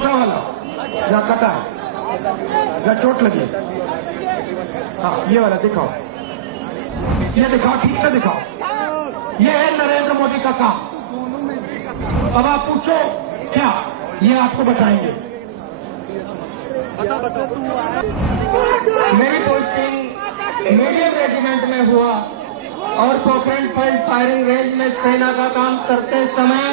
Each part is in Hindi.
दूसरा वाला या कटा है या चोट लगी। हाँ ये वाला दिखाओ, ये दिखाओ, ठीक से दिखाओ। ये है नरेंद्र मोदी का काम। अब आप पूछो क्या, ये आपको बताएंगे। मेरी पोस्टिंग मीडियम रेजिमेंट में हुआ और पोखरण फील्ड फायरिंग रेंज में सेना का काम करते समय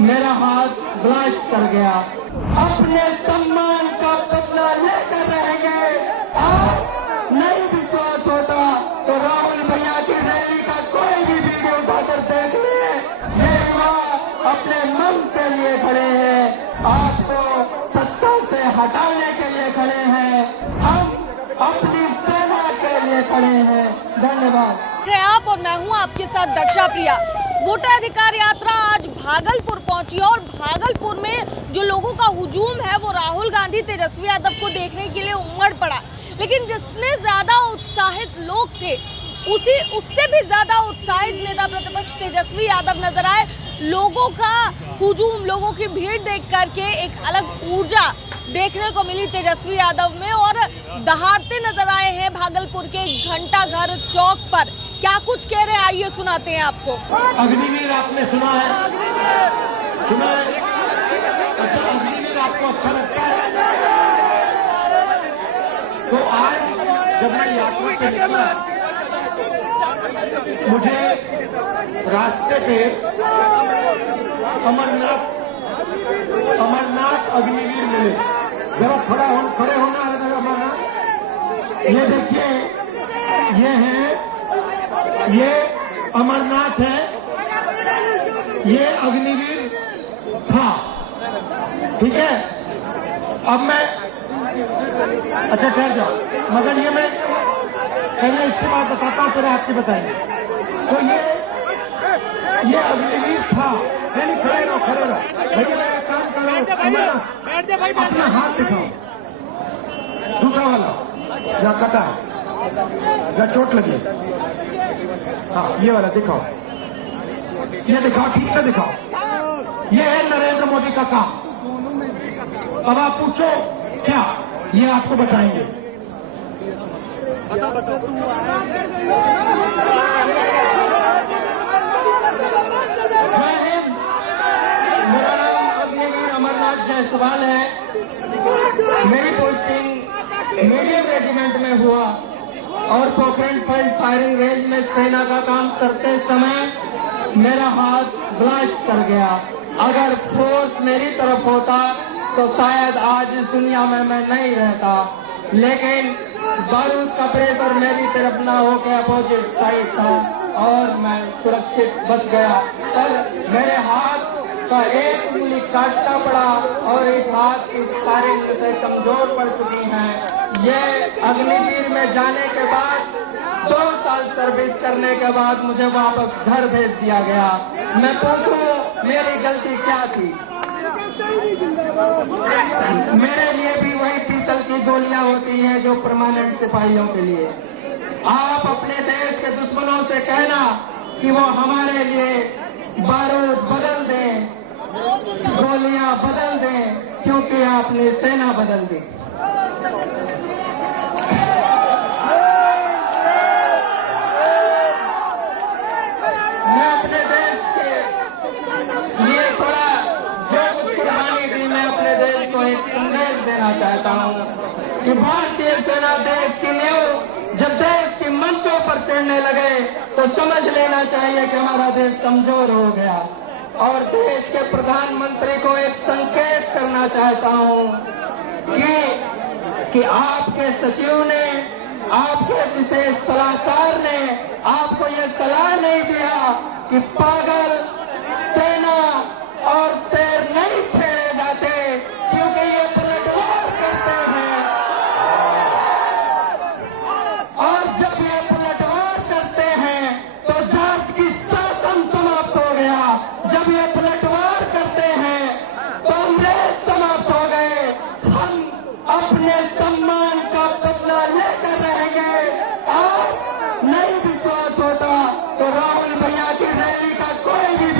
मेरा हाथ ब्लास्ट कर गया। अपने सम्मान का बदला लेकर रहेंगे। आज नहीं विश्वास होता तो राहुल भैया की रैली का कोई भी वीडियो उठाकर देख ले। ये युवा अपने मन के लिए खड़े हैं, आपको सत्ता से हटाने के लिए खड़े हैं, हम अपनी सेना के लिए खड़े हैं। धन्यवाद। आप और मैं हूं आपके साथ दक्षा प्रिया। वोटर अधिकार यात्रा आज भागलपुर पहुंची और भागलपुर में जो लोगों का हुजूम है वो राहुल गांधी तेजस्वी यादव को देखने के लिए उमड़ पड़ा। लेकिन जितने ज्यादा उत्साहित लोग थे उससे भी ज्यादा उत्साहित नेता प्रतिपक्ष तेजस्वी यादव नजर आए। लोगों का हुजूम, लोगों की भीड़ देख करके एक अलग ऊर्जा देखने को मिली तेजस्वी यादव में और दहाड़ते नजर आए हैं भागलपुर के घंटा घर चौक पर। क्या कुछ कह रहे हैं, आइए सुनाते हैं आपको। अग्निवीर आपने सुना है? सुना है? अच्छा, अग्निवीर आपको अच्छा लगता है? तो आज जब मैं यात्रा पे निकला मुझे रास्ते पे अमरनाथ अग्निवीर मिले। जरा खड़े होना है जरा अमरनाथ। ये देखिए, ये अमरनाथ है, ये अग्निवीर था, ठीक है। अब मैं अच्छा ठहर जाओ, मगर ये मैं पहले इसके बाद बताता हूँ, फिर आपके बताएंगे। तो ये अग्निवीर था। नहीं, खड़े रहो भैया, मेरा काम करो। अपना हाथ दिखाओ, दूसरा वाला या कटा है या चोट लगी। हाँ ये वाला दिखाओ, ये दिखाओ, ठीक से दिखाओ। ये है नरेंद्र मोदी का काम। अब आप पूछो क्या, ये आपको बताएंगे। मेरा नाम अग्निवीर अमरनाथ जायसवाल है। मेरी पोस्टिंग मीडियम रेजिमेंट में हुआ और पोखरण फील्ड फायरिंग रेंज में सेना का काम करते समय मेरा हाथ ब्लास्ट कर गया। अगर फोर्स मेरी तरफ होता तो शायद आज इस दुनिया में मैं नहीं रहता, लेकिन बारूद का प्रेशर मेरी तरफ न होकर अपोजिट साइड था और मैं सुरक्षित बच गया। पर मेरे हाथ का एक उंगली काटना पड़ा और इस हाथ की सारी से कमजोर पड़ चुकी हैं। ये अग्निवीर में जाने के बाद 2 साल सर्विस करने के बाद मुझे वापस घर भेज दिया गया। मैं पूछूं मेरी गलती क्या थी? मेरे लिए भी वही पीतल की गोलियां होती हैं जो परमानेंट सिपाहियों के लिए। आप अपने देश के दुश्मनों से कहना कि वो हमारे लिए बारूद बदल दें, गोलियां बदल दें, क्योंकि आपने सेना बदल दी। मैं अपने देश के लिए थोड़ा जो कुर्बानी दी, मैं अपने देश को एक संदेश देना चाहता हूं कि भारतीय सेना देश की नींव जब देश की मंचों पर चढ़ने लगे तो समझ लेना चाहिए कि हमारा देश कमजोर हो गया। और देश के प्रधानमंत्री को एक संकेत करना चाहता हूं कि आपके सचिव ने, आपके विशेष सलाहकार ने आपको ये सलाह नहीं दिया कि पागल सेना और शेर नहीं छेड़े जाते, क्योंकि ये पलटवार करते हैं। और जब ये पलटवार करते हैं तो जांच की शासन समाप्त हो गया। जब ये पलटवार करते हैं तो अंग्रेज समाप्त हो गए। हम अपने सम्मान का बदला लेकर रहेंगे। आज नहीं विश्वास होता तो राहुल भैया की रैली का कोई भी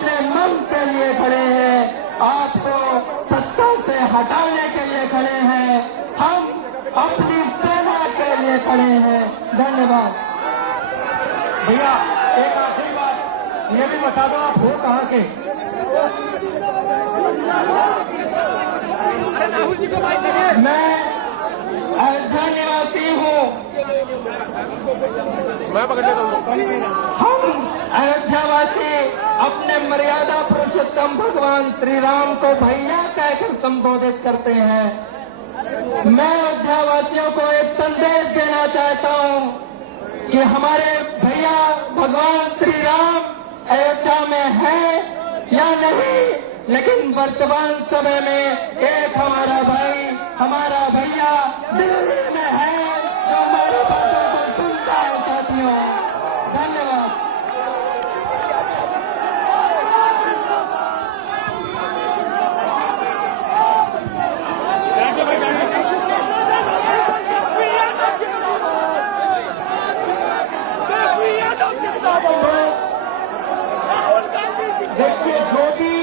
अपने मन के लिए खड़े हैं, आपको सत्ता से हटाने के लिए खड़े हैं, हम अपनी सेना के लिए खड़े हैं। धन्यवाद। भैया एक आखिरी बात ये भी बता दो, आप हो कहाँ के? मैं अयोध्या निवासी हूँ। मैं पकड़ लेता हूँ। हम अयोध्यावासी अपने मर्यादा पुरुषोत्तम भगवान श्री राम को भैया कहकर संबोधित करते हैं। मैं अयोध्यावासियों को एक संदेश देना चाहता हूँ कि हमारे भैया भगवान श्री राम अयोध्या में है या नहीं, लेकिन वर्तमान समय में एक हमारा भाई, हमारा भैया दिल्ली में है जो हमारी बातों को सुनता है। साथियों, धन्यवाद। देखिए, जो भी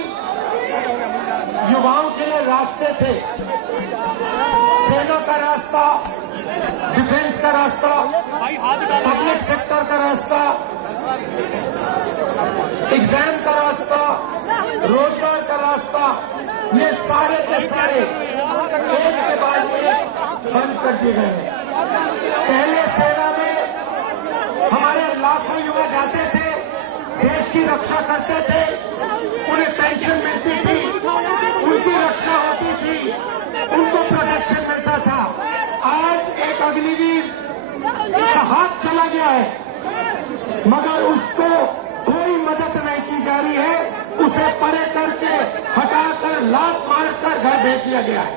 युवाओं के लिए रास्ते थे, सेना का रास्ता, डिफेंस का रास्ता, पब्लिक सेक्टर का रास्ता, एग्जाम का रास्ता, रोजगार का रास्ता, ये सारे के सारे एक के बाद एक बंद कर दिए गए हैं। पहले सेना में हमारे लाखों युवा जाते थे, देश की रक्षा करते थे, उन्हें पेंशन मिलती थी, उनकी रक्षा होती थी, उनको प्रोटेक्शन मिलता था। आज एक अग्निवीर का हाथ चला गया है, मगर उसको कोई मदद नहीं की जा रही है, उसे परे करके हटाकर लात मारकर घर भेज दिया गया है।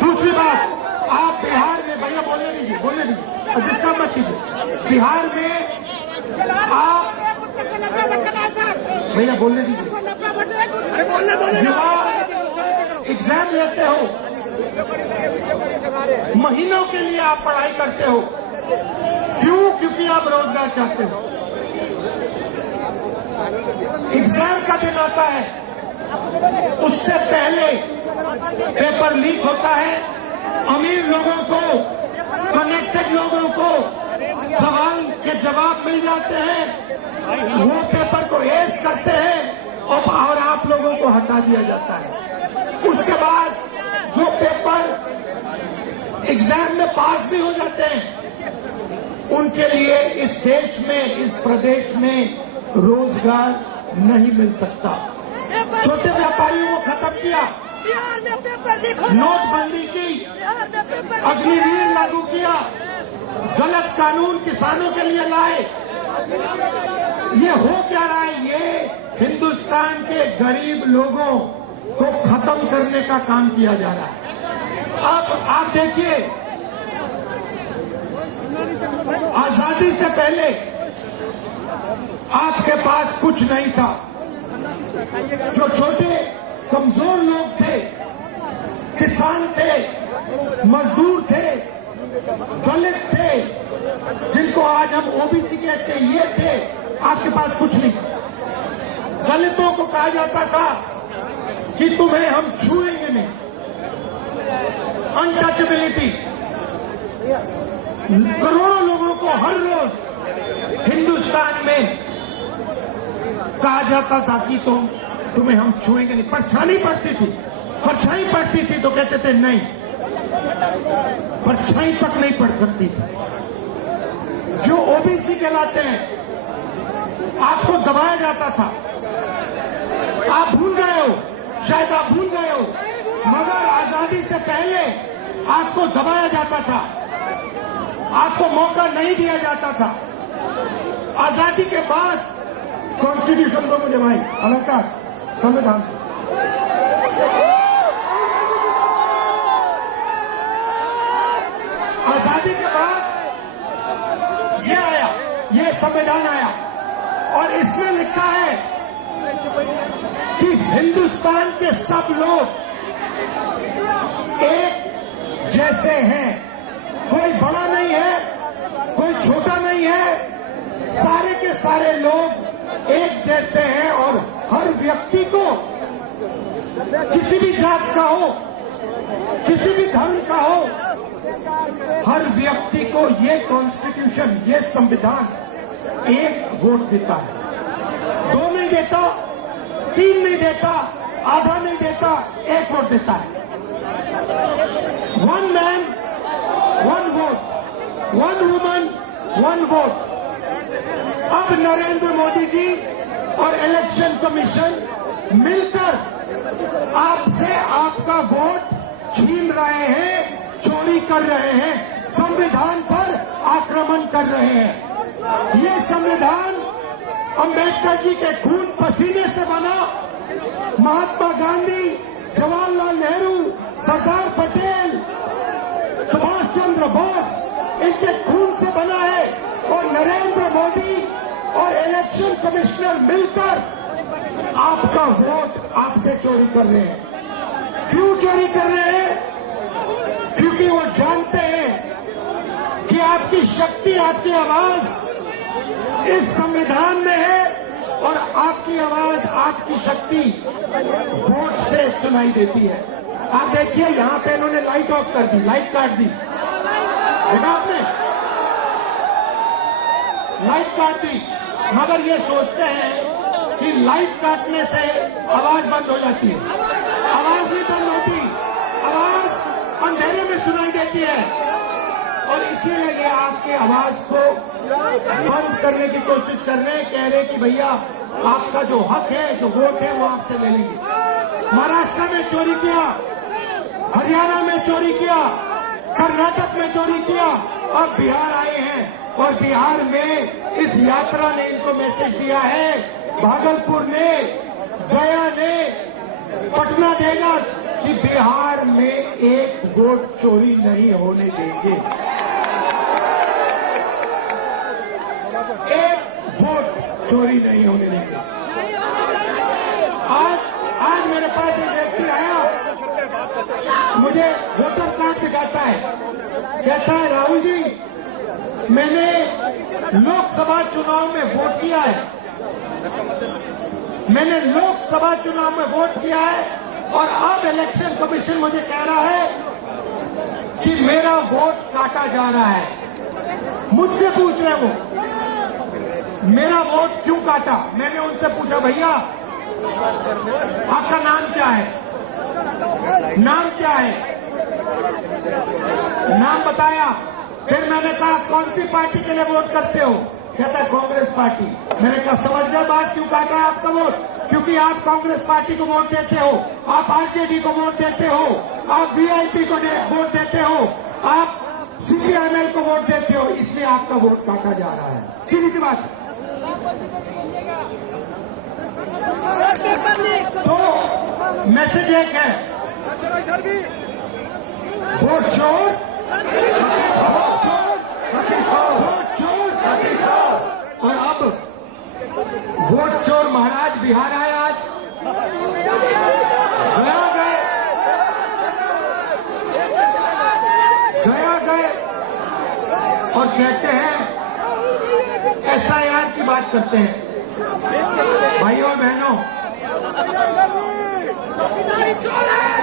दूसरी बात, आप बिहार में, भैया बोलने दीजिए, और जिसका मत कीजिए, बिहार में आप भैया बोलने दीजिए, युवा एग्जाम लेते हो, महीनों के लिए आप पढ़ाई करते हो, क्यों? क्योंकि आप रोजगार चाहते हो। एग्जाम का दिन आता है, उससे पहले पेपर लीक होता है, अमीर लोगों को, कनेक्टेड लोगों को सवाल के जवाब मिल जाते हैं, वो पेपर को एस करते हैं और आप लोगों को हटा दिया जाता है। उसके बाद जो पेपर एग्जाम में पास भी हो जाते हैं, उनके लिए इस देश में, इस प्रदेश में रोजगार नहीं मिल सकता। छोटे व्यापारियों को खत्म किया, नोटबंदी की, अग्निवीर लागू किया, गलत कानून किसानों के लिए लाए। ये हो क्या रहा है? ये हिंदुस्तान के गरीब लोगों को खत्म करने का काम किया जा रहा है। अब आप देखिए, आजादी से पहले आपके पास कुछ नहीं था। जो छोटे कमजोर लोग थे, किसान थे, मजदूर थे, दलित थे, जिनको आज हम ओबीसी कहते हैं, ये थे, आपके पास कुछ नहीं। दलितों को कहा जाता था कि तुम्हें हम छुएंगे नहीं, अनटचेबिलिटी। करोड़ों लोगों को हर रोज हिंदुस्तान में कहा जाता था कि तुम्हें हम छुएंगे नहीं। परछाई पड़ती थी, परछाई पड़ती थी तो कहते थे नहीं, परछाई तक नहीं पड़ सकती थी। जो ओबीसी कहलाते हैं, आपको दबाया जाता था। आप भूल गए हो, शायद आप भूल गए हो, मगर आजादी से पहले आपको दबाया जाता था, आपको मौका नहीं दिया जाता था। आजादी के बाद कॉन्स्टिट्यूशन दो मुझे भाई, अलंकार, संविधान। आजादी के बाद ये आया, ये संविधान आया, और इसमें लिखा है कि हिंदुस्तान के सब लोग एक जैसे हैं। कोई बड़ा नहीं है, कोई छोटा नहीं है, सारे के सारे लोग एक जैसे हैं और हर व्यक्ति को, किसी भी जात का हो, किसी भी धर्म का हो, हर व्यक्ति को ये कॉन्स्टिट्यूशन, ये संविधान एक वोट देता है। 2 नहीं देता, 3 नहीं देता, आधा नहीं देता, 1 वोट देता है। 1 मैन 1 वोट, 1 वुमन 1 वोट। अब नरेंद्र मोदी जी और इलेक्शन कमीशन मिलकर आपसे आपका वोट छीन रहे हैं, चोरी कर रहे हैं, संविधान पर आक्रमण कर रहे हैं। ये संविधान अंबेडकर जी के खून पसीने से बना, महात्मा गांधी, जवाहरलाल नेहरू, सरदार पटेल, सुभाष चंद्र बोस, इनके खून से बना है। और नरेंद्र मोदी और इलेक्शन कमिश्नर मिलकर आपका वोट आपसे चोरी कर रहे हैं। क्यों चोरी कर रहे हैं? क्योंकि वो जानते हैं कि आपकी शक्ति, आपकी आवाज इस संविधान में है और आपकी आवाज, आपकी शक्ति वोट से सुनाई देती है। आप देखिए यहां पे इन्होंने लाइट ऑफ कर दी, लाइट काट दी, देखा आपने? लाइट काट दी, मगर ये सोचते हैं कि लाइट काटने से आवाज बंद हो जाती है। आवाज नहीं बंद होती, आवाज अंधेरे में सुनाई देती है। और इसीलिए ये आपकी आवाज को बंद करने की कोशिश कर रहे हैं, कह रहे हैं कि भैया आपका जो हक है, जो वोट है, वो आपसे ले लेंगे। महाराष्ट्र में चोरी किया, हरियाणा में चोरी किया, कर्नाटक में चोरी किया, अब बिहार आए हैं और बिहार में इस यात्रा ने इनको मैसेज दिया है, भागलपुर ने, गया ने, पटना देगा कि बिहार में एक वोट चोरी नहीं होने देंगे। एक वोट चोरी नहीं होने देंगे। आज मेरे पास एक व्यक्ति आया, मुझे वोटर कार्ड दिखाता है, कहता है राहुल जी मैंने लोकसभा चुनाव में वोट किया है, मैंने लोकसभा चुनाव में वोट किया है और अब इलेक्शन कमीशन मुझे कह रहा है कि मेरा वोट काटा जा रहा है। मुझसे पूछ रहे वो मेरा वोट क्यों काटा। मैंने उनसे पूछा भैया आपका नाम क्या है, नाम क्या है, नाम बताया। फिर मैंने कहा कौन सी पार्टी के लिए वोट करते हो, कहता है कांग्रेस पार्टी। मैंने कहा समझ गए बात, क्यों काटा है आपका वोट? क्योंकि आप कांग्रेस पार्टी को वोट देते हो, आप आरजेडी को वोट देते हो, आप वीआईपी को वोट देते हो, आप सीपीआईएम को वोट देते हो, इसलिए आपका वोट काटा जा रहा है। सीधी सी बात। तो मैसेज एक है, वोट चोर, वोट चोर। और अब वोट चोर महाराज बिहार आए, आज गया गए और कहते हैं एसआईआर की बात करते हैं। भाइयों और बहनों,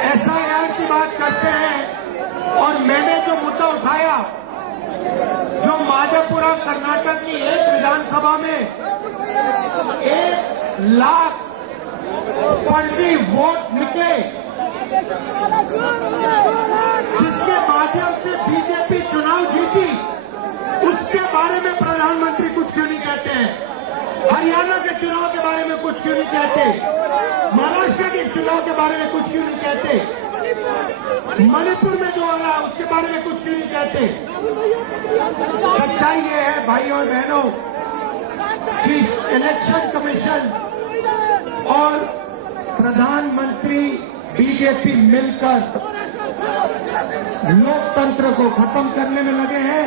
एसआईआर की बात करते हैं और मैंने जो मुद्दा उठाया, जो माधेपुरा कर्नाटक की एक विधानसभा में 1 लाख फर्जी वोट निकले, जिसके माध्यम से बीजेपी चुनाव जीती, उसके बारे में प्रधानमंत्री कुछ क्यों नहीं कहते हैं? हरियाणा के चुनाव के बारे में कुछ क्यों नहीं कहते? महाराष्ट्र के चुनाव के बारे में कुछ क्यों नहीं कहते? मणिपुर में जो हो रहा है उसके बारे में कुछ क्यों नहीं कहते? सच्चाई ये है भाइयों और बहनों कि इलेक्शन कमीशन और प्रधानमंत्री बीजेपी मिलकर लोकतंत्र को खत्म करने में लगे हैं,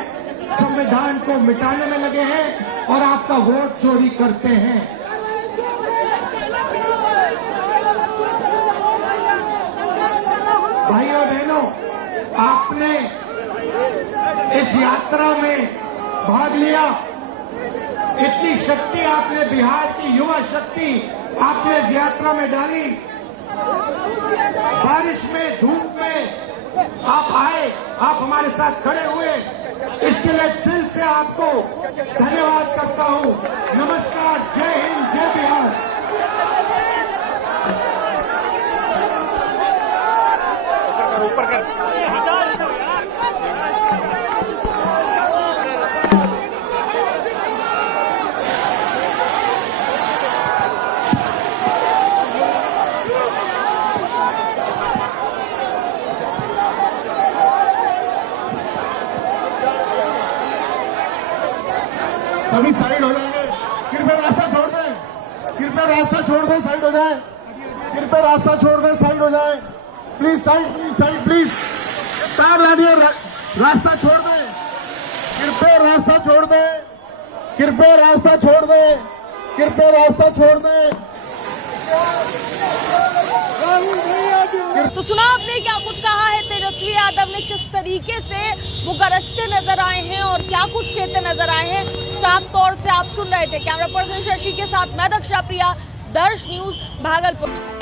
संविधान को मिटाने में लगे हैं और आपका वोट चोरी करते हैं। भाइयों बहनों, आपने इस यात्रा में भाग लिया, इतनी शक्ति आपने बिहार की युवा शक्ति आपने इस यात्रा में डाली। बारिश में धूप में आप आए, आप हमारे साथ खड़े हुए, इसके लिए दिल से आपको धन्यवाद करता हूं। नमस्कार, जय हिंद, जय बिहार। सभी साइड हो जाएंगे, कृपया रास्ता छोड़ दें, कृपया रास्ता छोड़ दें, साइड हो जाए, कृपया रास्ता छोड़ दें, साइड हो जाए, please side, please side, please car लाइए, रास्ता छोड़ दें, कृपया रास्ता छोड़ दें, कृपया रास्ता छोड़ दें, कृपया रास्ता छोड़ दें। तो सुना आपने क्या कुछ कहा है तेजस्वी यादव ने, किस तरीके से वो गरजते नजर आए हैं और क्या कुछ कहते नजर आए हैं, साफ तौर से आप सुन रहे थे। कैमरा पर्सन शशि के साथ मैं दक्षा प्रिया, दर्श न्यूज, भागलपुर।